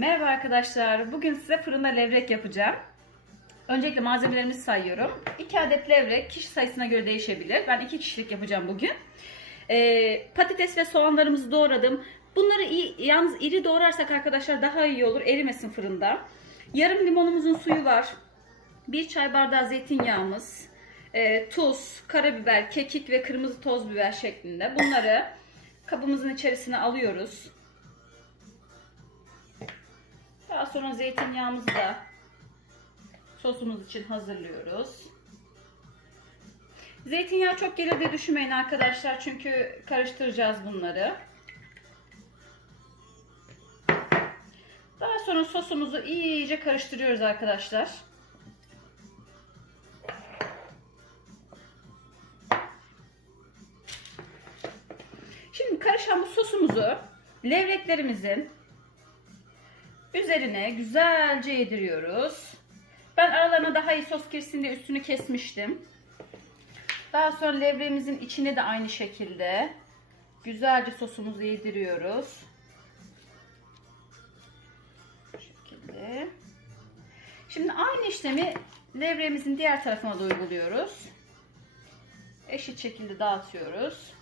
Merhaba arkadaşlar. Bugün size fırında levrek yapacağım. Öncelikle malzemelerimizi sayıyorum. 2 adet levrek kişi sayısına göre değişebilir. Ben 2 kişilik yapacağım bugün. Ee, patates ve soğanlarımızı doğradım. Bunları iyi, yalnız iri doğrarsak arkadaşlar daha iyi olur. Erimesin fırında. Yarım limonumuzun suyu var. 1 çay bardağı zeytinyağımız. e, tuz, karabiber, kekik ve kırmızı toz biber şeklinde. Bunları kabımızın içerisine alıyoruz. Daha sonra zeytinyağımızı da sosumuz için hazırlıyoruz. Zeytinyağı çok gelir diye düşünmeyin arkadaşlar çünkü karıştıracağız bunları. Daha sonra sosumuzu iyice karıştırıyoruz arkadaşlar. Şimdi karışan bu sosumuzu levreklerimizin üzerine güzelce yediriyoruz. Ben aralarına daha iyi sos girsin diye üstünü kesmiştim. Daha sonra levreğimizin içine de aynı şekilde güzelce sosumuzu yediriyoruz. Bu şekilde. Şimdi aynı işlemi levreğimizin diğer tarafına da uyguluyoruz. Eşit şekilde dağıtıyoruz.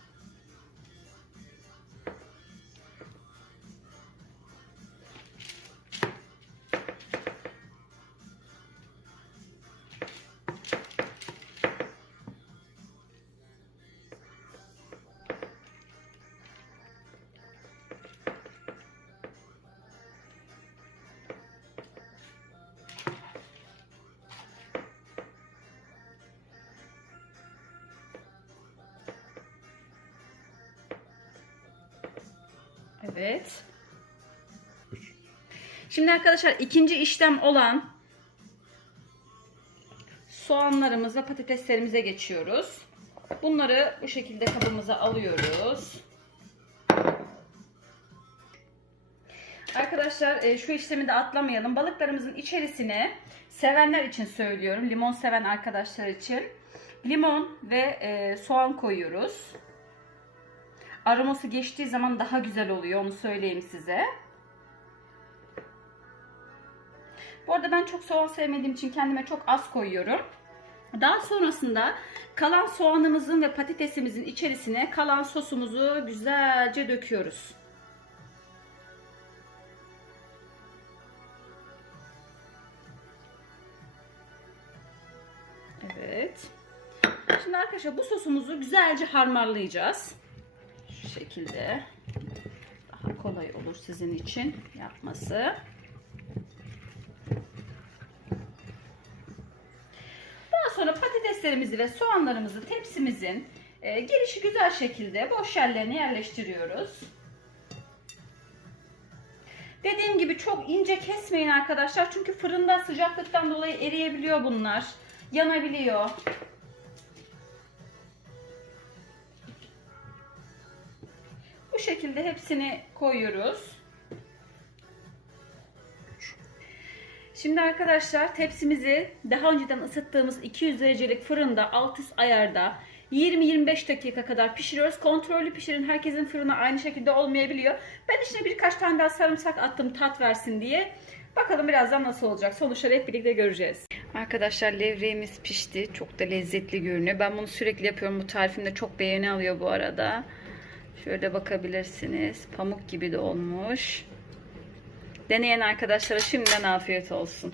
Evet. Şimdi arkadaşlar ikinci işlem olan soğanlarımız ve patateslerimize geçiyoruz. Bunları bu şekilde kabımıza alıyoruz. Arkadaşlar e, şu işlemi de atlamayalım. Balıklarımızın içerisine sevenler için söylüyorum. Limon seven arkadaşlar için. Limon ve e, soğan koyuyoruz. Aroması geçtiği zaman daha güzel oluyor. Onu söyleyeyim size. Bu arada ben çok soğan sevmediğim için kendime çok az koyuyorum. Daha sonrasında kalan soğanımızın ve patatesimizin içerisine kalan sosumuzu güzelce döküyoruz. Evet. Şimdi arkadaşlar bu sosumuzu güzelce harmanlayacağız. Şekilde daha kolay olur sizin için yapması. Daha sonra patateslerimizi ve soğanlarımızı tepsimizin e, gelişi güzel şekilde boş yerlerine yerleştiriyoruz. Dediğim gibi çok ince kesmeyin arkadaşlar. Çünkü fırında sıcaklıktan dolayı eriyebiliyor bunlar. Yanabiliyor. Bu şekilde hepsini koyuyoruz. Şimdi arkadaşlar tepsimizi daha önceden ısıttığımız 200 derecelik fırında alt üst ayarda 20-25 dakika kadar pişiriyoruz. Kontrollü pişirin. Herkesin fırını aynı şekilde olmayabiliyor. Ben içine birkaç tane daha sarımsak attım tat versin diye. Bakalım birazdan nasıl olacak. Sonuçları hep birlikte göreceğiz. Arkadaşlar levreğimiz pişti. Çok da lezzetli görünüyor. Ben bunu sürekli yapıyorum. Bu tarifimde çok beğeni alıyor bu arada. Şöyle bakabilirsiniz. Pamuk gibi de olmuş. Deneyen arkadaşlara şimdiden afiyet olsun.